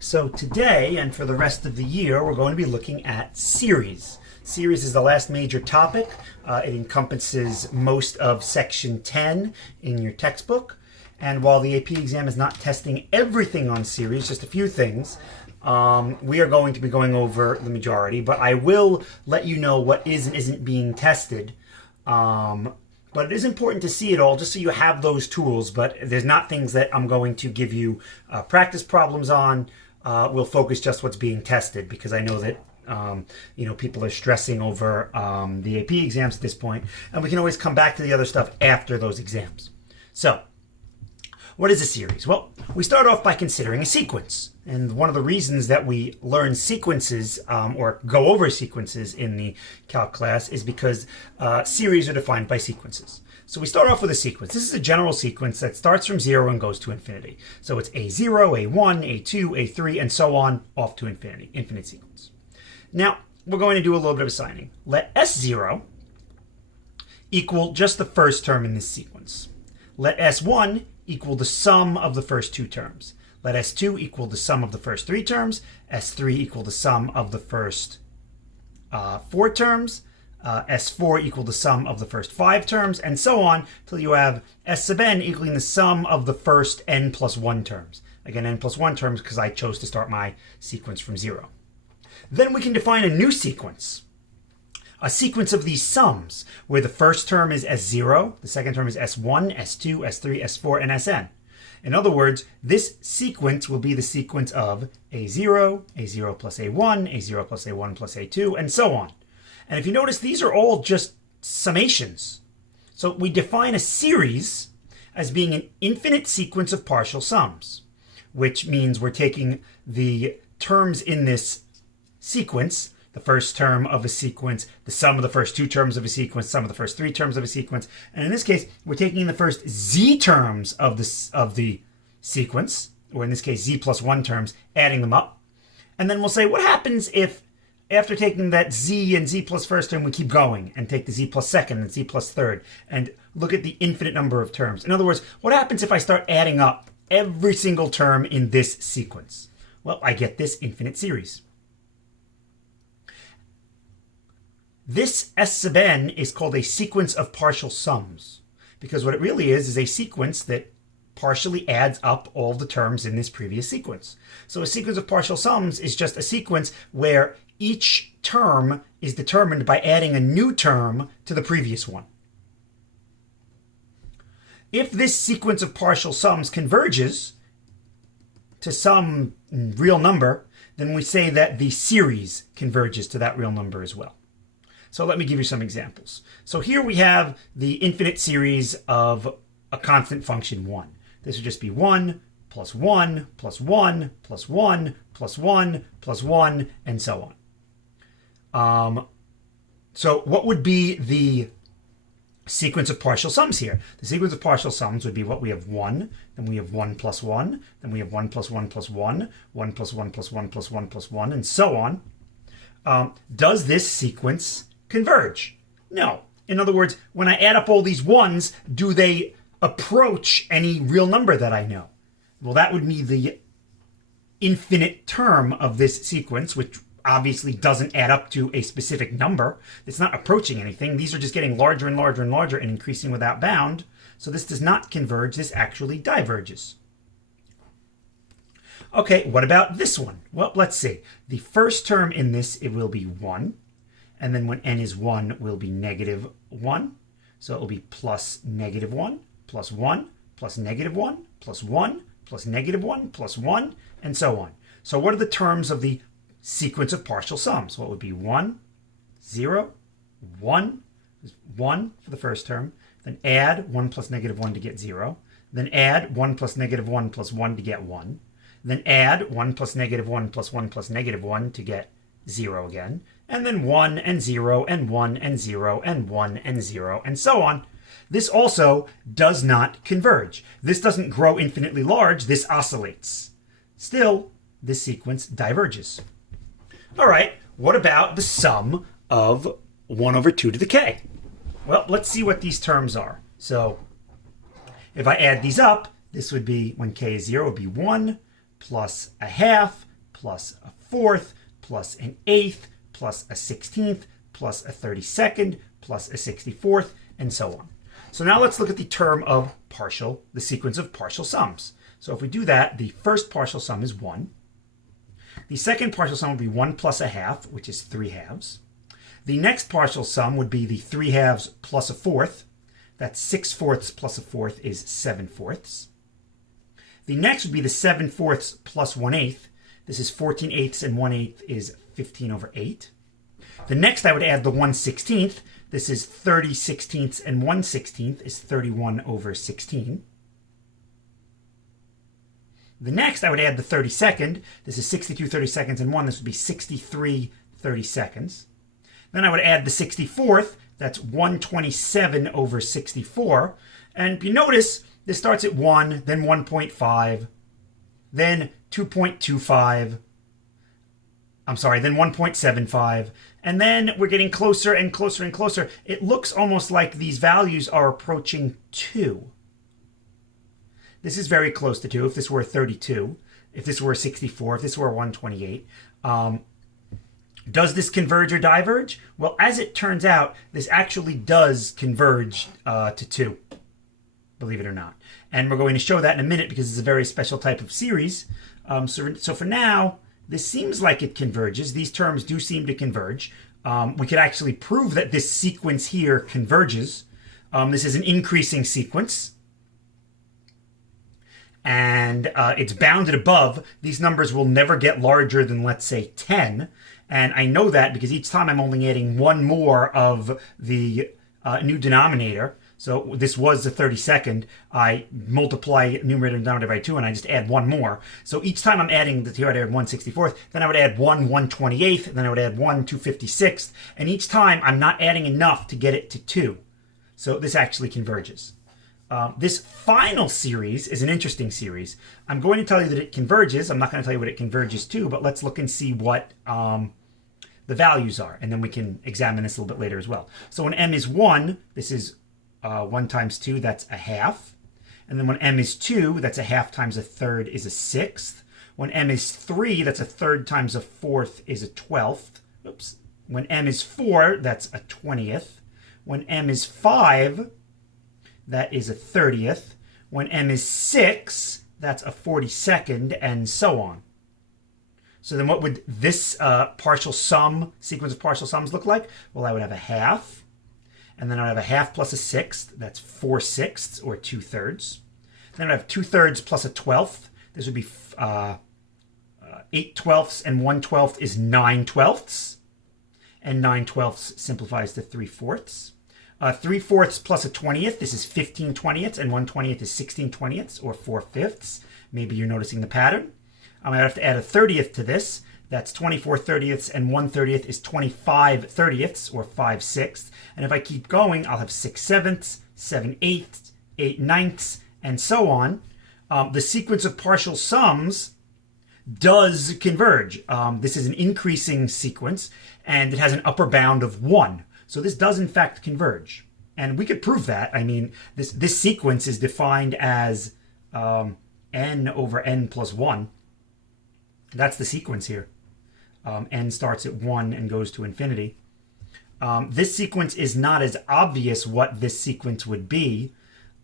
So today and for the rest of the year, we're going to be looking at series. Series is the last major topic. It encompasses most of section 10 in your textbook. And while the AP exam is not testing everything on series, just a few things, we are going to be going over the majority, but I will let you know what is and isn't being tested. But it is important to see it all just so you have those tools, but there's not things that I'm going to give you practice problems on. We'll focus just what's being tested because I know that people are stressing over the AP exams at this point, and we can always come back to the other stuff after those exams. So, what is a series? Well, we start off by considering a sequence. And one of the reasons that we learn sequences or go over sequences in the calc class is because series are defined by sequences. So we start off with a sequence. This is a general sequence that starts from 0 and goes to infinity. So it's A0, A1, A2, A3, and so on, off to infinity, infinite sequence. Now, we're going to do a little bit of assigning. Let S0 equal just the first term in this sequence. Let S1 equal the sum of the first two terms. Let S2 equal the sum of the first three terms. S3 equal the sum of the first four terms. S4 equal the sum of the first five terms, and so on, till you have S sub n equaling the sum of the first n plus 1 terms. Again, n plus 1 terms because I chose to start my sequence from 0. Then we can define a new sequence. A sequence of these sums, where the first term is S0, the second term is S1, S2, S3, S4, and Sn. In other words, this sequence will be the sequence of A0, A0 plus A1, A0 plus A1 plus A2, and so on. And if you notice, these are all just summations. So we define a series as being an infinite sequence of partial sums, which means we're taking the terms in this sequence, the first term of a sequence, the sum of the first two terms of a sequence, sum of the first three terms of a sequence, and in this case, we're taking the first z terms of the sequence, or in this case, z plus 1 terms, adding them up, and then we'll say, what happens if, after taking that z and z plus first term, we keep going and take the z plus second and z plus third, and look at the infinite number of terms. In other words, what happens if I start adding up every single term in this sequence? Well, I get this infinite series. This S sub n is called a sequence of partial sums, because what it really is a sequence that partially adds up all the terms in this previous sequence. So a sequence of partial sums is just a sequence where each term is determined by adding a new term to the previous one. If this sequence of partial sums converges to some real number, then we say that the series converges to that real number as well. So let me give you some examples. So here we have the infinite series of a constant function 1. This would just be 1 plus 1 plus 1 plus 1 plus 1 plus 1, and so on. So what would be the sequence of partial sums here? The sequence of partial sums would be what we have 1, then we have 1 plus 1, then we have 1 plus 1 plus 1, 1 plus 1 plus 1 plus 1 plus 1, and so on. Does this sequence converge? No. In other words, when I add up all these ones, do they approach any real number that I know? Well, that would be the infinite term of this sequence, which obviously doesn't add up to a specific number. It's not approaching anything. These are just getting larger and larger and larger and increasing without bound. So this does not converge. This actually diverges. Okay, what about this one? Well, let's see. The first term in this, it will be 1. And then when n is 1, will be negative 1. So it will be plus negative 1, plus 1, plus negative 1, plus 1, plus negative 1, plus 1, and so on. So what are the terms of the sequence of partial sums? Well, it would be 1, 0, 1, 1 for the first term, then add 1 plus negative 1 to get 0, then add 1 plus negative 1 plus 1 to get 1, then add 1 plus negative 1 plus 1 plus negative 1 to get 0 again, and then 1 and 0 and 1 and 0 and 1 and 0, and so on. This also does not converge. This doesn't grow infinitely large, this oscillates. Still, this sequence diverges. All right, what about the sum of 1 over 2 to the k? Well, let's see what these terms are. So if I add these up, this would be, when k is 0, it would be 1 plus a half plus a fourth, plus an eighth, plus a 16th, plus a 32nd, plus a 64th, and so on. So now let's look at the term of partial, the sequence of partial sums. So if we do that, the first partial sum is 1. The second partial sum would be 1 plus a half, which is 3 halves. The next partial sum would be the 3 halves plus a fourth. That's 6 fourths plus a fourth is 7 fourths. The next would be the 7 fourths plus 1/8. This is 14 eighths, and 1/8 is 15 over 8. The next I would add the 1/16. This is 30 sixteenths, and 1/16 is 31 over 16. The next I would add the 32nd. This is 62 32seconds and 1. This would be 63 32seconds. Then I would add the 64th. That's 127 over 64. And if you notice, this starts at 1, then 1.5, then 2.25. I'm sorry, then 1.75. And then we're getting closer and closer and closer. It looks almost like these values are approaching 2. This is very close to 2. If this were 32, if this were 64, if this were 128. Does this converge or diverge? Well, as it turns out, this actually does converge to 2, believe it or not. And we're going to show that in a minute because it's a very special type of series. So for now, this seems like it converges. These terms do seem to converge. We could actually prove that this sequence here converges. This is an increasing sequence. And it's bounded above. These numbers will never get larger than, let's say, 10. And I know that because each time I'm only adding one more of the new denominator. So this was the 32nd. I multiply numerator and denominator by 2, and I just add one more. So each time I'm adding, here I'd add 1/64th, then I would add 1/128th, then I would add 1/256th. And each time I'm not adding enough to get it to 2. So this actually converges. This final series is an interesting series. I'm going to tell you that it converges. I'm not going to tell you what it converges to, but let's look and see what the values are, and then we can examine this a little bit later as well. So when m is 1, this is 1 times 2, that's a half. And then when m is 2, that's a half times a third is a sixth. When m is 3, that's a third times a fourth is a 12th. Oops. When m is 4, that's a 20th. When m is 5, that is a 30th. When m is 6, that's a 42nd, and so on. So then what would this partial sum, sequence of partial sums look like? Well, I would have a half, and then I would have a half plus a sixth. That's 4/6 or 2/3. Then I have 2/3 plus a 12th. This would be 8/12, and 1/12 is 9/12. And 9/12 simplifies to 3/4. 3/4 plus a 20th. This is 15/20, and 1/20 is 16/20, or 4/5. Maybe you're noticing the pattern. I'm going to have to add a 30th to this. That's 24/30, and 1/30 is 25/30, or 5/6. And if I keep going, I'll have 6/7, 7/8, 8/9, and so on. The sequence of partial sums does converge. This is an increasing sequence, and it has an upper bound of 1. So this does, in fact, converge. And we could prove that. I mean, this sequence is defined as n over n plus 1. That's the sequence here. N starts at 1 and goes to infinity. This sequence is not as obvious what this sequence would be,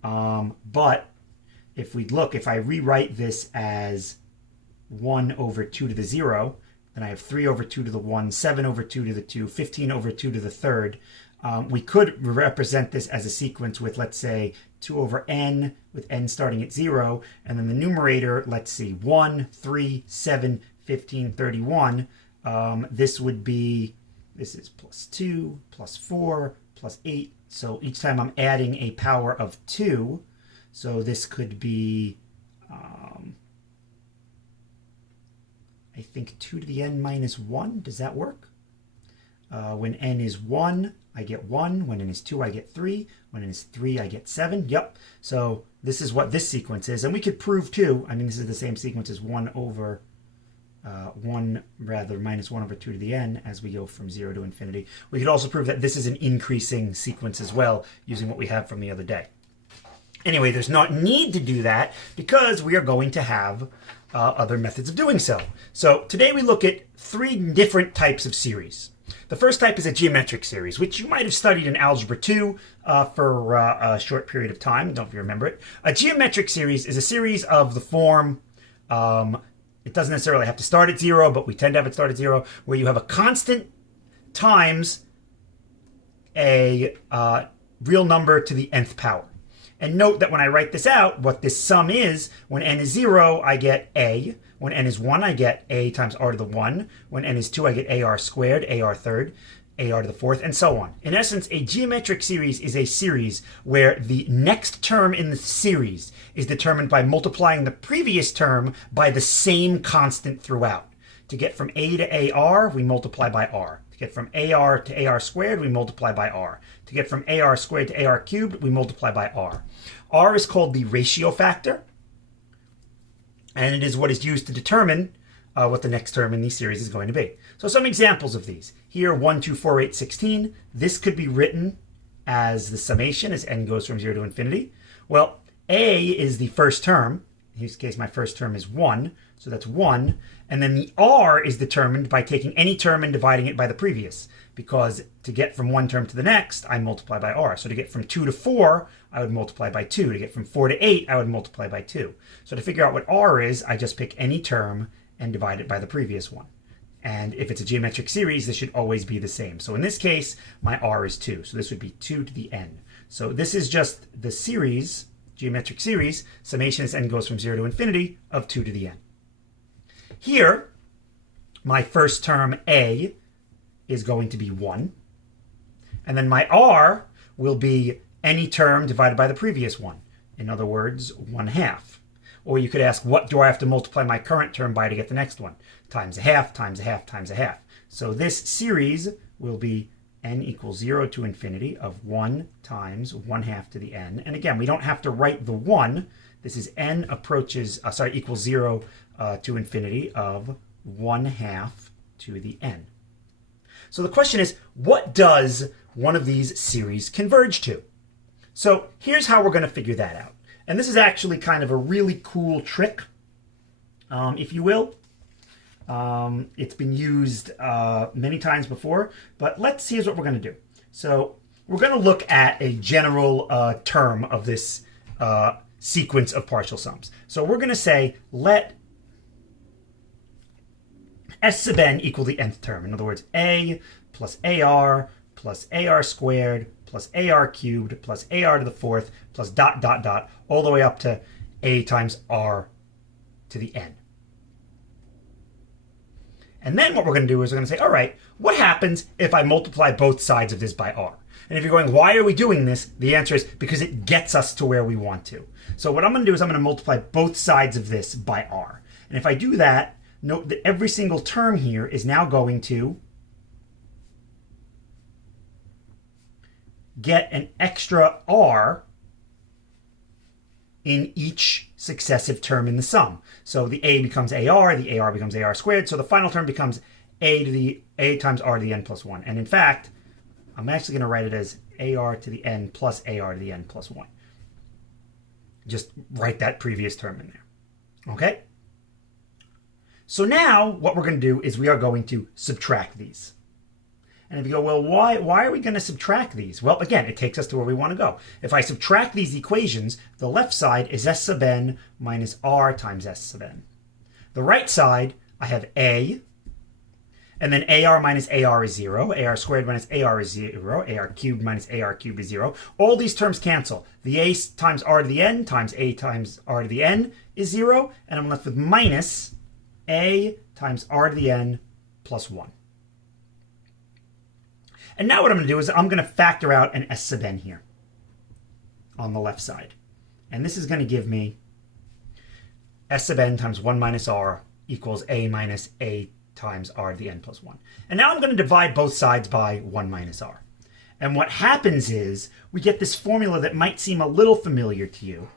but if we look, if I rewrite this as 1 over 2 to the 0, then I have 3 over 2 to the 1, 7 over 2 to the 2, 15 over 2 to the third. We could represent this as a sequence with, let's say, 2 over n, with n starting at 0, and then the numerator, let's see, 1, 3, 7, 15, 31. This would be, this is plus 2, plus 4, plus 8. So each time I'm adding a power of 2, so this could be, I think 2 to the n minus 1. Does that work? When n is 1, I get 1. When n is 2, I get 3. When n is 3, I get 7. Yep. So this is what this sequence is. And we could prove, too, I mean, this is the same sequence as 1 over minus 1 over 2 to the n as we go from 0 to infinity. We could also prove that this is an increasing sequence as well, using what we have from the other day. Anyway, there's not need to do that because we are going to have other methods of doing so. So today we look at three different types of series. The first type is a geometric series, which you might have studied in Algebra 2 for a short period of time. Don't know if you remember it. A geometric series is a series of the form, it doesn't necessarily have to start at 0, but we tend to have it start at 0, where you have a constant times a real number to the nth power. And note that when I write this out, what this sum is, when n is 0, I get a. When n is 1, I get a times r to the 1. When n is 2, I get ar squared, ar third, ar to the fourth, and so on. In essence, a geometric series is a series where the next term in the series is determined by multiplying the previous term by the same constant throughout. To get from a to ar, we multiply by r. To get from ar to ar squared, we multiply by r. To get from ar squared to ar cubed, we multiply by r. R is called the ratio factor, and it is what is used to determine what the next term in the series is going to be. So some examples of these. Here, 1, 2, 4, 8, 16. This could be written as the summation as n goes from 0 to infinity. Well, a is the first term. In this case, my first term is 1, so that's 1. And then the r is determined by taking any term and dividing it by the previous, because to get from one term to the next, I multiply by r. So to get from 2 to 4, I would multiply by 2. To get from 4 to 8, I would multiply by 2. So to figure out what r is, I just pick any term and divide it by the previous one. And if it's a geometric series, this should always be the same. So in this case, my r is 2. So this would be 2 to the n. So this is just the series, geometric series, summation as n goes from 0 to infinity of 2 to the n. Here, my first term a is going to be 1. And then my r will be any term divided by the previous one. In other words, 1/2. Or you could ask, what do I have to multiply my current term by to get the next one? Times a half, times a half, times a half. So this series will be n equals 0 to infinity of 1 times 1/2 to the n. And again, we don't have to write the 1. This is n approaches, equals 0 to infinity of 1/2 to the n. So the question is, what does one of these series converge to? So here's how we're going to figure that out. And this is actually kind of a really cool trick, if you will. It's been used many times before, but here's what we're going to do. So we're going to look at a general term of this sequence of partial sums. So we're going to say, let S sub n equal the nth term. In other words, a plus ar squared plus ar cubed plus ar to the fourth plus dot dot dot all the way up to a times r to the n. And then what we're going to do is we're going to say, all right, what happens if I multiply both sides of this by r? And if you're going, why are we doing this? The answer is because it gets us to where we want to. So what I'm going to do is I'm going to multiply both sides of this by r. And if I do that, note that every single term here is now going to get an extra r in each successive term in the sum. So the a becomes ar, the ar becomes ar squared, so the final term becomes a times r to the n plus 1. And in fact, I'm actually going to write it as ar to the n plus ar to the n plus 1. Just write that previous term in there. Okay? So now what we're going to do is we are going to subtract these. And if you go, well, why are we going to subtract these? Well, again, it takes us to where we want to go. If I subtract these equations, the left side is s sub n minus r times s sub n. The right side, I have a, and then ar minus ar is 0, ar squared minus ar is 0, ar cubed minus ar cubed is 0. All these terms cancel. The a times r to the n times a times r to the n is 0, and I'm left with minus a times r to the n plus 1. And now what I'm going to do is I'm going to factor out an s sub n here on the left side. And this is going to give me s sub n times 1 minus r equals a minus a times r to the n plus 1. And now I'm going to divide both sides by 1 minus r. And what happens is we get this formula that might seem a little familiar to you.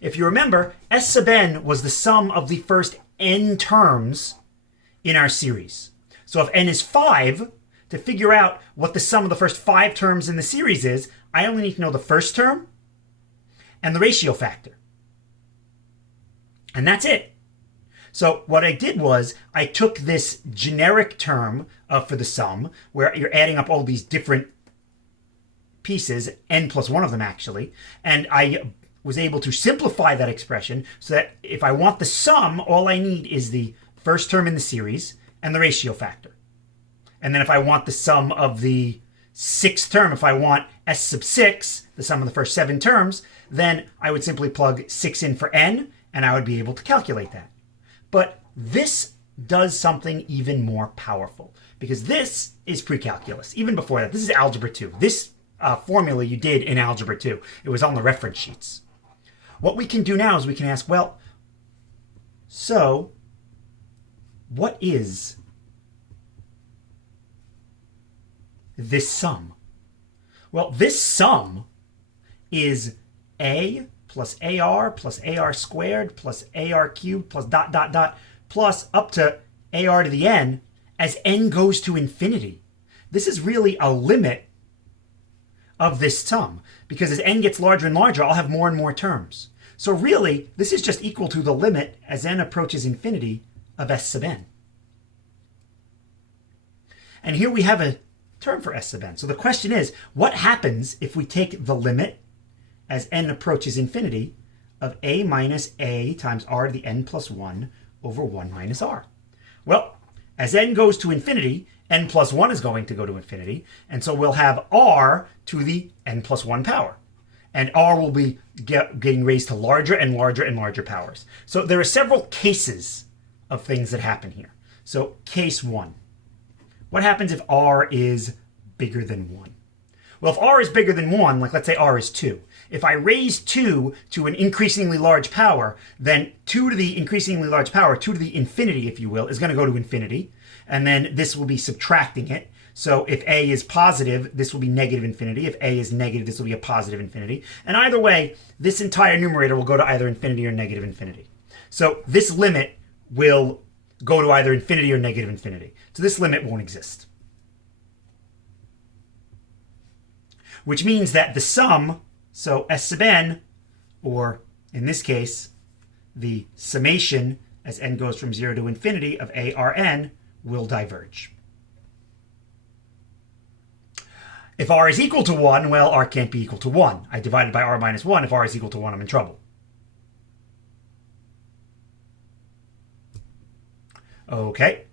If you remember, s sub n was the sum of the first n terms in our series. So if n is 5, to figure out what the sum of the first 5 terms in the series is, I only need to know the first term and the ratio factor. And that's it. So what I did was I took this generic term for the sum, where you're adding up all these different pieces, n plus one of them actually, and I was able to simplify that expression so that if I want the sum, all I need is the first term in the series and the ratio factor. And then if I want the sum of the sixth term, if I want s sub 6, the sum of the first 7 terms, then I would simply plug 6 in for n, and I would be able to calculate that. But this does something even more powerful, because this is pre-calculus. Even before that, this is algebra 2. This formula you did in algebra 2. It was on the reference sheets. What we can do now is we can ask, well, so what is this sum? Well, this sum is a plus ar plus ar squared plus ar cubed plus dot dot dot plus up to ar to the n as n goes to infinity. This is really a limit of this sum, because as n gets larger and larger, I'll have more and more terms. So really, this is just equal to the limit as n approaches infinity of s sub n. And here we have a term for s sub n. So the question is, what happens if we take the limit as n approaches infinity of a minus a times r to the n plus 1 over 1 minus r? Well, as n goes to infinity, n plus 1 is going to go to infinity, and so we'll have r to the n plus 1 power. And r will be getting raised to larger and larger and larger powers. So there are several cases of things that happen here. So case 1. What happens if r is bigger than 1? Well, if r is bigger than 1, like let's say r is 2, if I raise 2 to an increasingly large power, then 2 to the increasingly large power, 2 to the infinity, if you will, is going to go to infinity. And then this will be subtracting it. So if a is positive, this will be negative infinity. If a is negative, this will be a positive infinity. And either way, this entire numerator will go to either infinity or negative infinity. So this limit will go to either infinity or negative infinity. So this limit won't exist. Which means that the sum, so s sub n, or in this case, the summation as n goes from 0 to infinity of arn, will diverge. If r is equal to 1, well, r can't be equal to 1. I divided by r minus 1. If r is equal to 1, I'm in trouble. Okay.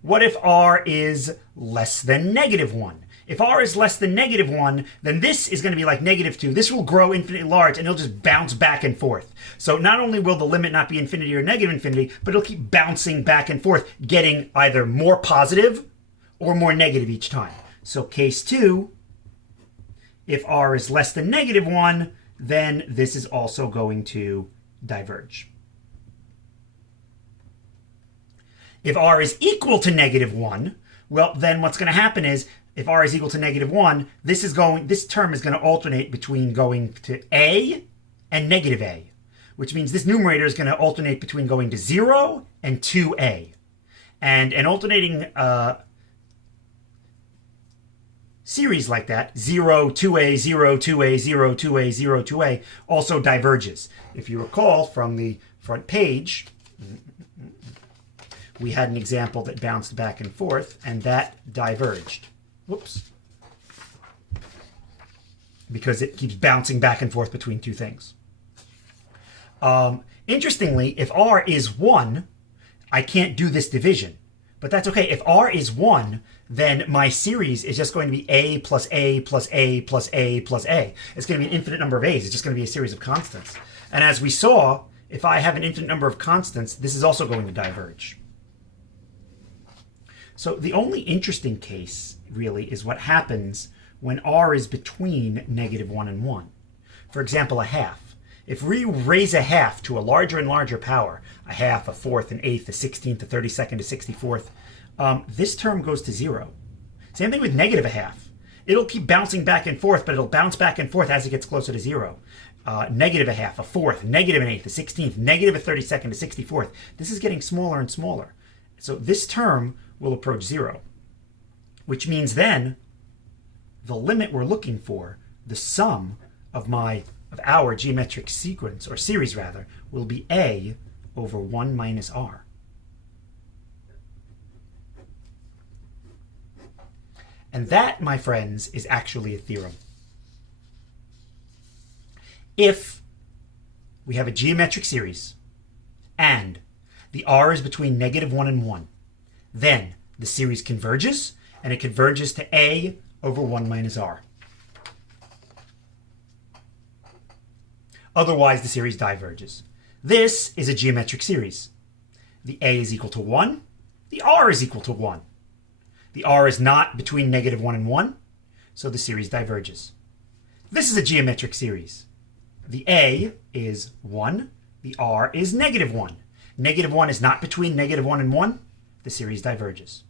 What if r is less than negative 1? If r is less than negative 1, then this is going to be like negative 2. This will grow infinitely large, and it'll just bounce back and forth. So not only will the limit not be infinity or negative infinity, but it'll keep bouncing back and forth, getting either more positive or more negative each time. So case 2, if r is less than negative 1, then this is also going to diverge. If r is equal to negative 1, well, then what's going to happen is, if r is equal to negative 1, this term is going to alternate between going to a and negative a, which means this numerator is going to alternate between going to 0 and 2a. And an alternating series like that, 0, 2a, 0, 2a, 0, 2a, 0, 2a, also diverges. If you recall from the front page, we had an example that bounced back and forth, and that diverged. Whoops. Because it keeps bouncing back and forth between two things. Interestingly, if r is 1, I can't do this division. But that's okay. If r is 1, then my series is just going to be a plus a plus a plus a plus a. It's going to be an infinite number of a's. It's just going to be a series of constants. And as we saw, if I have an infinite number of constants, this is also going to diverge. So the only interesting case, really, is what happens when r is between negative 1 and 1. For example, a half. If we raise a half to a larger and larger power, a half, a fourth, an eighth, a 16th, a 32nd, a 64th, this term goes to 0. Same thing with negative a half. It'll keep bouncing back and forth, but it'll bounce back and forth as it gets closer to 0. Negative a half, a fourth, negative an eighth, a 16th, negative a 32nd, a 64th. This is getting smaller and smaller. So this term will approach 0, which means then the limit we're looking for, the sum of our geometric sequence, or series rather, will be a over 1 minus r. And that, my friends, is actually a theorem. If we have a geometric series and the r is between -1 and 1, then the series converges, and it converges to a over 1 minus r. Otherwise, the series diverges. This is a geometric series. The a is equal to 1. The r is equal to 1. The r is not between -1 and 1, so the series diverges. This is a geometric series. The a is 1. The r is -1. -1 is not between -1 and 1. The series diverges.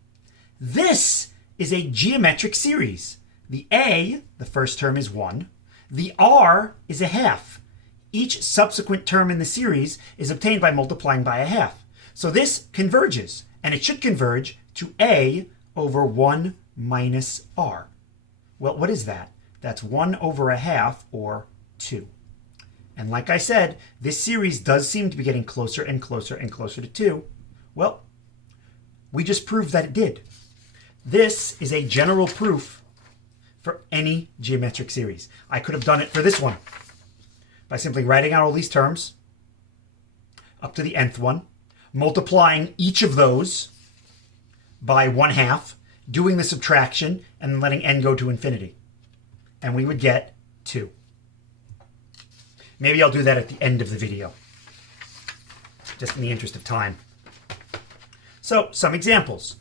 This is a geometric series. The a, the first term, is 1. The r is a half. Each subsequent term in the series is obtained by multiplying by a half. So this converges, and it should converge to a over 1 minus r. Well, what is that? That's 1 over a half, or 2. And like I said, this series does seem to be getting closer and closer and closer to 2. Well, we just proved that it did. This is a general proof for any geometric series. I could have done it for this one by simply writing out all these terms up to the nth one, multiplying each of those by 1/2, doing the subtraction, and letting n go to infinity. And we would get 2. Maybe I'll do that at the end of the video, just in the interest of time. So, some examples.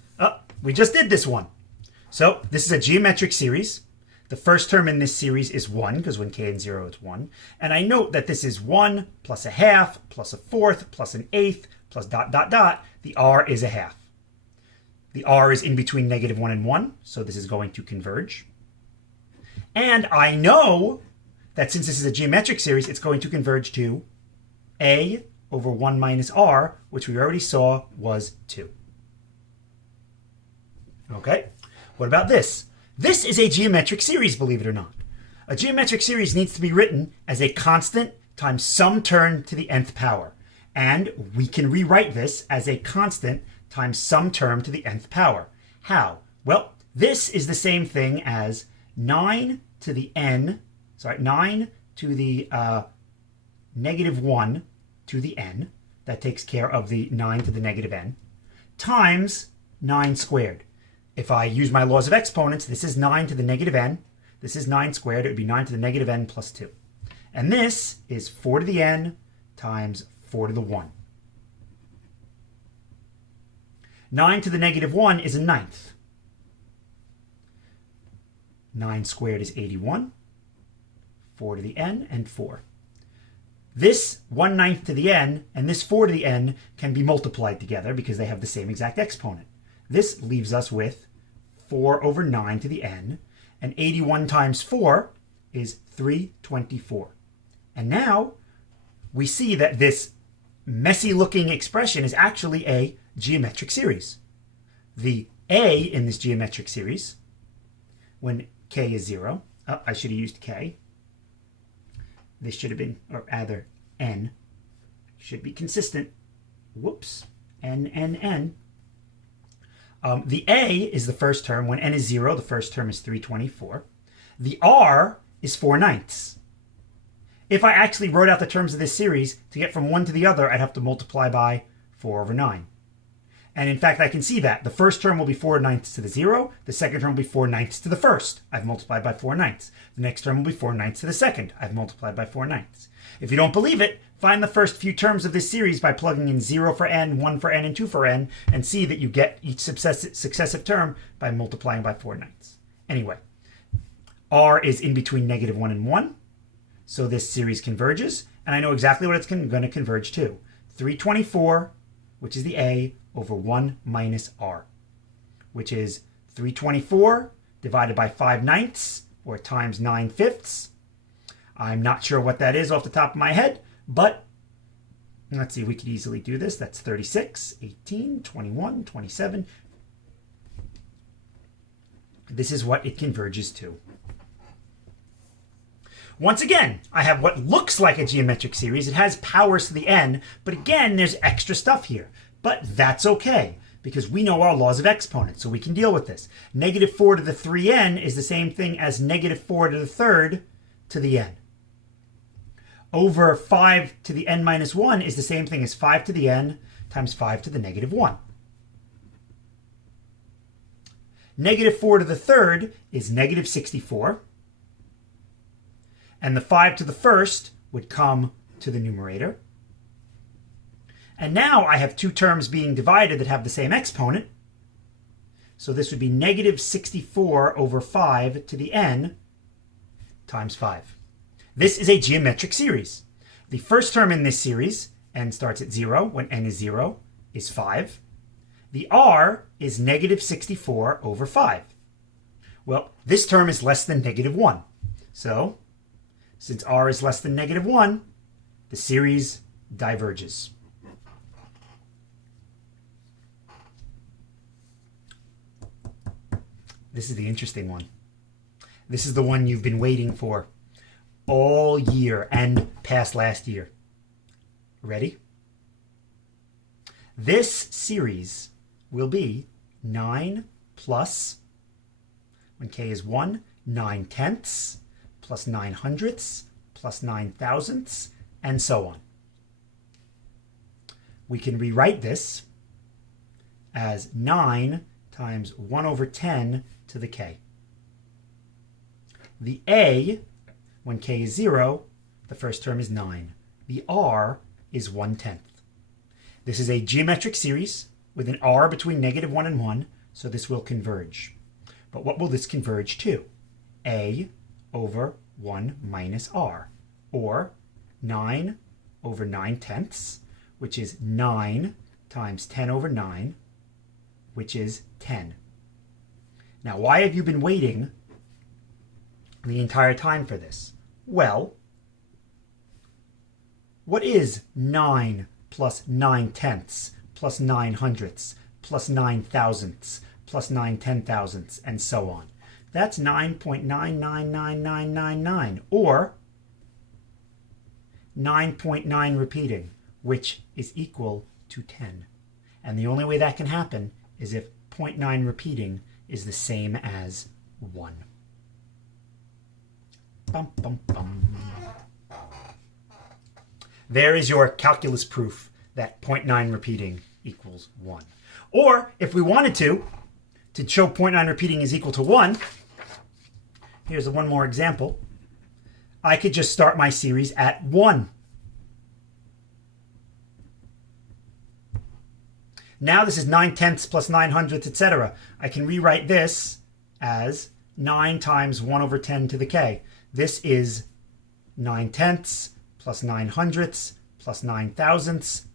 We just did this one. So, this is a geometric series. The first term in this series is 1, because when k is 0, it's 1. And I note that this is 1 plus a half, plus a fourth, plus an eighth, plus ... The r is a half. The r is in between -1 and 1, so this is going to converge. And I know that since this is a geometric series, it's going to converge to a over 1 minus r, which we already saw was 2. Okay, what about this? This is a geometric series, believe it or not. A geometric series needs to be written as a constant times some term to the nth power. And we can rewrite this as a constant times some term to the nth power. How? Well, this is the same thing as 9 to the n, 9 to the -1 to the n, that takes care of the 9 to the -n, times 9 squared. If I use my laws of exponents, this is 9 to the -n, this is 9 squared, it would be 9 to the -n plus 2. And this is 4 to the n times 4 to the 1. 9 to the -1 is a ninth. 9 squared is 81. 4 to the n and 4. This 1/9 to the n and this 4 to the n can be multiplied together because they have the same exact exponent. This leaves us with 4 over 9 to the n, and 81 times 4 is 324. And now we see that this messy looking expression is actually a geometric series. The a in this geometric series, when k is 0, I should have used k. This should have been, or rather n, should be consistent. Whoops, n, n, n. The a is the first term. When n is 0, the first term is 324. The r is 4/9. If I actually wrote out the terms of this series, to get from one to the other, I'd have to multiply by 4 over 9. And in fact, I can see that. The first term will be 4/9 to the 0. The second term will be 4/9 to the first. I've multiplied by 4/9. The next term will be 4/9 to the second. I've multiplied by 4/9. If you don't believe it, find the first few terms of this series by plugging in 0 for n, 1 for n, and 2 for n, and see that you get each successive term by multiplying by 4/9. Anyway, r is in between -1 and 1, so this series converges, and I know exactly what it's going to converge to. 324, which is the a, over 1 minus r, which is 324 divided by 5/9, or times 9/5. I'm not sure what that is off the top of my head, but let's see, we could easily do this. That's 36, 18, 21, 27. This is what it converges to. Once again, I have what looks like a geometric series. It has powers to the n, but again, there's extra stuff here. But that's okay. because we know our laws of exponents, so we can deal with this. Negative 4 to the 3n is the same thing as negative 4 to the third to the n. Over 5 to the n minus 1 is the same thing as 5 to the n times 5 to the negative 1. Negative 4 to the third is negative 64. And the 5 to the first would come to the numerator. And now I have two terms being divided that have the same exponent. So this would be negative 64 over 5 to the n times 5. This is a geometric series. The first term in this series, n starts at 0 when n is 0, is 5. The r is negative 64 over 5. Well, this term is less than negative 1. So, since r is less than negative 1, the series diverges. This is the interesting one. This is the one you've been waiting for all year and past last year. Ready? This series will be 9 plus, when k is 1, 9 tenths, plus 9 hundredths, plus 9 thousandths, and so on. We can rewrite this as 9 times 1 over 10 to the k. The a, when k is 0, the first term is 9. The r is 1/10. This is a geometric series with an r between negative 1 and 1, so this will converge. But what will this converge to? A over 1 minus r, or 9 over 9 tenths, which is 9 times 10 over 9, which is 10. Now, why have you been waiting the entire time for this? Well, what is 9 plus 9 tenths plus 9 hundredths plus 9 thousandths plus 9 ten thousandths and so on? That's 9.999999, or 9.9 repeating, which is equal to 10. And the only way that can happen is if 0.9 repeating is the same as 1. Bum, bum, bum. There is your calculus proof that 0.9 repeating equals 1. Or, if we wanted to show 0.9 repeating is equal to 1, here's one more example. I could just start my series at 1. Now this is 9 tenths plus 9 hundredths, etc. I can rewrite this as 9 times 1 over 10 to the k. This is 9 tenths plus 9 hundredths plus 9 thousandths,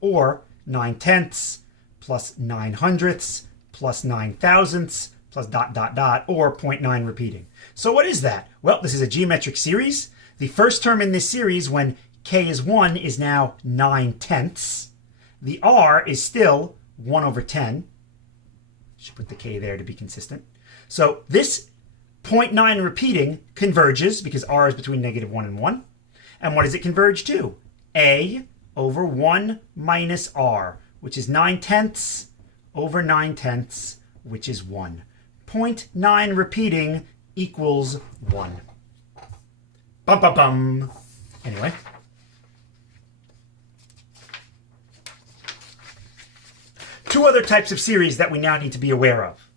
or 9 tenths plus 9 hundredths plus 9 thousandths plus or 0.9 repeating. So what is that? Well, this is a geometric series. The first term in this series, when k is 1, is now 9 tenths. The r is still 1 over 10. Should put the k there to be consistent. So this 0.9 repeating converges because r is between negative 1 and 1. And what does it converge to? A over 1 minus r, which is 9 tenths over 9 tenths, which is 1. 0.9 repeating equals 1. Bum, bum, bum. Anyway. Two other types of series that we now need to be aware of.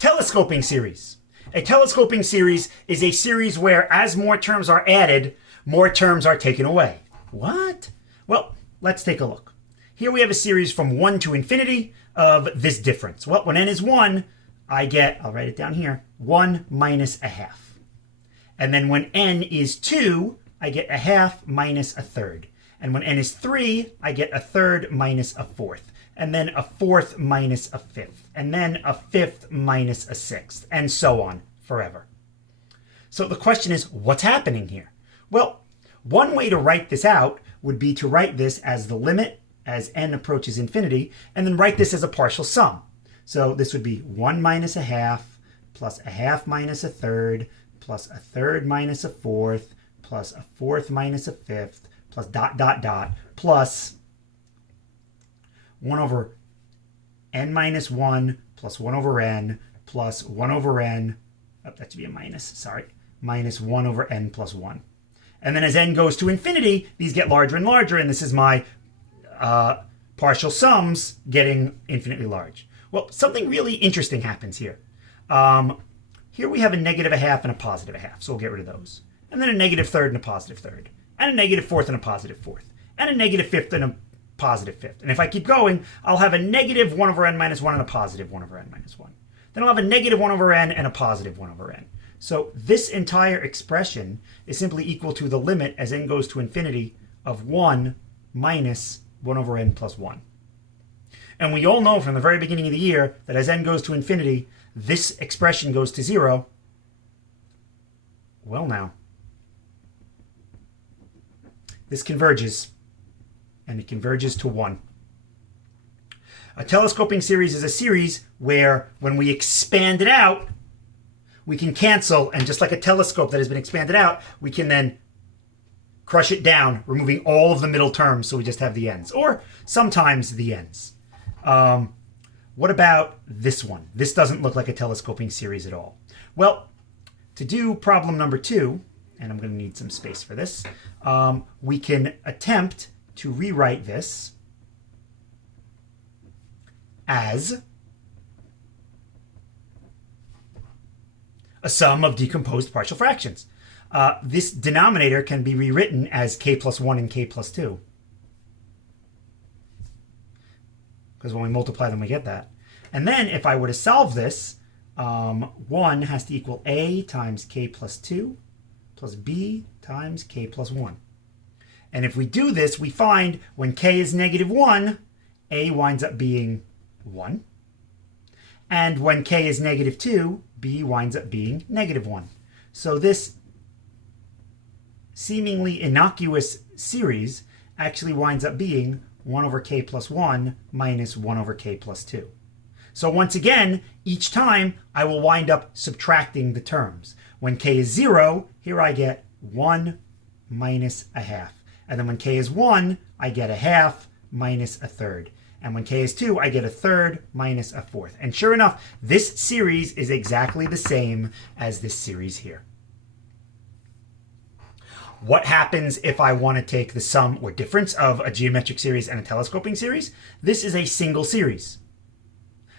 Telescoping series. A telescoping series is a series where as more terms are added, more terms are taken away. What? Well, let's take a look. Here we have a series from 1 to infinity of this difference. Well, when n is 1, I get, I'll write it down here, 1 minus a half. And then when n is 2, I get a half minus a third. And when n is 3, I get a third minus a fourth. And then a fourth minus a fifth. And then a fifth minus a sixth. And so on forever. So the question is, what's happening here? Well, one way to write this out would be to write this as the limit as n approaches infinity, and then write this as a partial sum. So this would be 1 minus a half, plus a half minus a third, plus a third minus a fourth, plus a fourth minus a fifth, plus plus 1 over n minus 1 plus 1 over n plus 1 over n, oh, that should be a minus, sorry, minus 1 over n plus 1. And then as n goes to infinity, these get larger and larger, and this is my partial sums getting infinitely large. Well, something really interesting happens here. Here we have a negative a half and a positive a half, so we'll get rid of those. And then a negative third and a positive third, and a negative fourth and a positive fourth, and a negative fifth and a positive fifth. And if I keep going, I'll have a negative 1 over n minus 1 and a positive 1 over n minus 1. Then I'll have a negative 1 over n and a positive 1 over n. So this entire expression is simply equal to the limit as n goes to infinity of 1 minus 1 over n plus 1. And we all know from the very beginning of the year that as n goes to infinity, this expression goes to 0. Well now, this converges, and it converges to 1. A telescoping series is a series where when we expand it out, we can cancel, and just like a telescope that has been expanded out, we can then crush it down, removing all of the middle terms so we just have the ends, or sometimes the ends. What about this one? This doesn't look like a telescoping series at all. Well, to do problem number 2, and I'm going to need some space for this, we can attempt to rewrite this as a sum of decomposed partial fractions. This denominator can be rewritten as k plus 1 and k plus 2. Because when we multiply them, we get that. And then if I were to solve this, 1 has to equal a times k plus 2 plus b times k plus 1. And if we do this, we find when k is negative 1, a winds up being 1. And when k is negative 2, b winds up being negative 1. So this seemingly innocuous series actually winds up being 1 over k plus 1 minus 1 over k plus 2. So once again, each time I will wind up subtracting the terms. When k is 0, here I get 1 minus a half. And then when k is 1, I get a half minus a third. And when k is 2, I get a third minus a fourth. And sure enough, this series is exactly the same as this series here. What happens if I want to take the sum or difference of a geometric series and a telescoping series? This is a single series.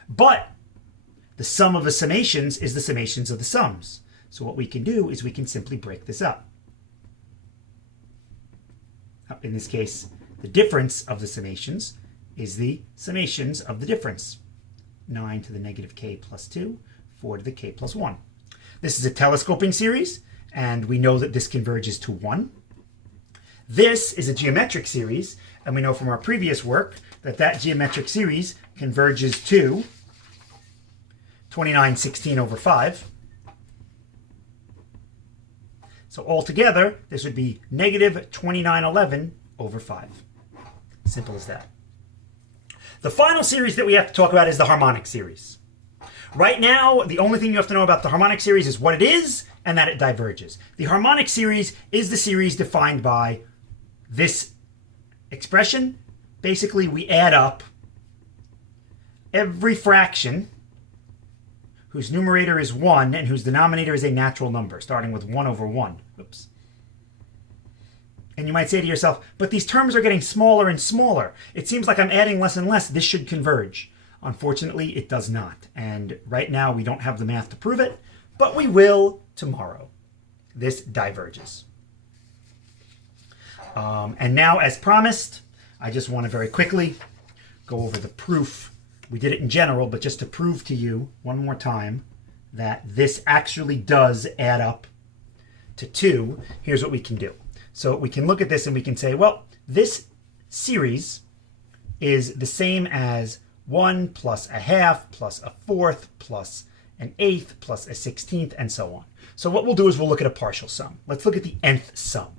But the sum of the summations is the summations of the sums. So what we can do is we can simply break this up. In this case, the difference of the summations is the summations of the difference. 9 to the negative k plus 2, 4 to the k plus 1. This is a telescoping series, and we know that this converges to 1. This is a geometric series, and we know from our previous work that that geometric series converges to 2916 over 5. So altogether, this would be negative 2911 over 5. Simple as that. The final series that we have to talk about is the harmonic series. Right now, the only thing you have to know about the harmonic series is what it is and that it diverges. The harmonic series is the series defined by this expression. Basically, we add up every fraction whose numerator is 1 and whose denominator is a natural number, starting with 1 over 1. Oops. And you might say to yourself, but these terms are getting smaller and smaller. It seems like I'm adding less and less. This should converge. Unfortunately, it does not. And right now, we don't have the math to prove it, but we will tomorrow. This diverges. And now, as promised, I just want to very quickly go over the proof. We did it in general, but just to prove to you one more time that this actually does add up to 2, here's what we can do. So we can look at this and we can say, well, this series is the same as 1 plus a half plus a fourth plus an eighth plus a 16th and so on. So what we'll do is we'll look at a partial sum. Let's look at the nth sum,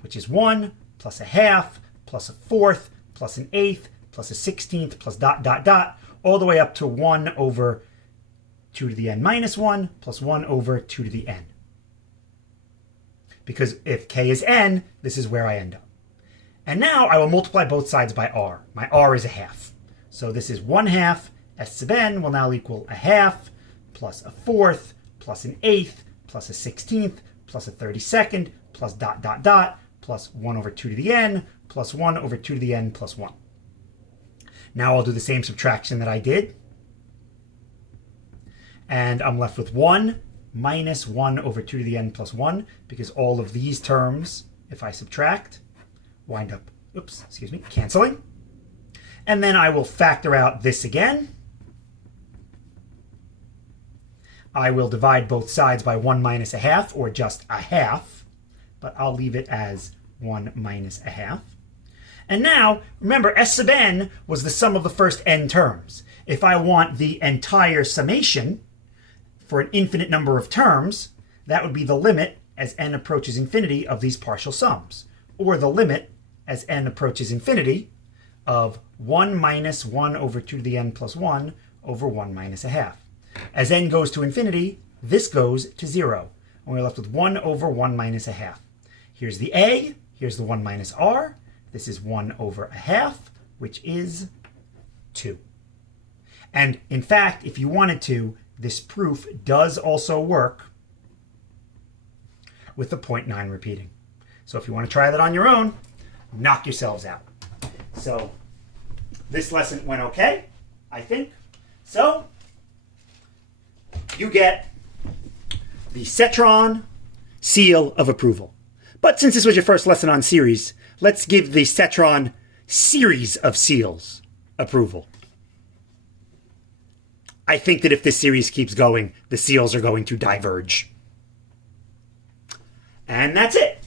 which is 1 plus a half plus a fourth plus an eighth plus a 16th plus dot, dot, dot, all the way up to 1 over 2 to the n minus 1 plus 1 over 2 to the n. Because if k is n, this is where I end up. And now I will multiply both sides by r. My r is a half. So this is 1 half S sub n will now equal a half, plus a fourth, plus an eighth, plus a 16th, plus a 32nd, plus dot, dot, dot, plus 1 over 2 to the n, plus 1 over 2 to the n plus 1. Now I'll do the same subtraction that I did. And I'm left with 1 minus 1 over 2 to the n plus 1, because all of these terms, if I subtract, wind up, canceling. And then I will factor out this again. I will divide both sides by 1 minus a half, or just a half, but I'll leave it as 1 minus a half. And now, remember, S sub n was the sum of the first n terms. If I want the entire summation for an infinite number of terms, that would be the limit as n approaches infinity of these partial sums, or the limit as n approaches infinity of 1 minus 1 over 2 to the n plus 1 over 1 minus a half. As n goes to infinity, this goes to 0. And we're left with 1 over 1 minus a half. Here's the a, here's the 1 minus r. This is 1 over a half, which is 2. And in fact, if you wanted to, this proof does also work with the 0.9 repeating. So if you want to try that on your own, knock yourselves out. So this lesson went okay, I think. So you get the Cetron seal of approval. But since this was your first lesson on series, let's give the Cetron series of seals approval. I think that if this series keeps going, the seals are going to diverge. And that's it.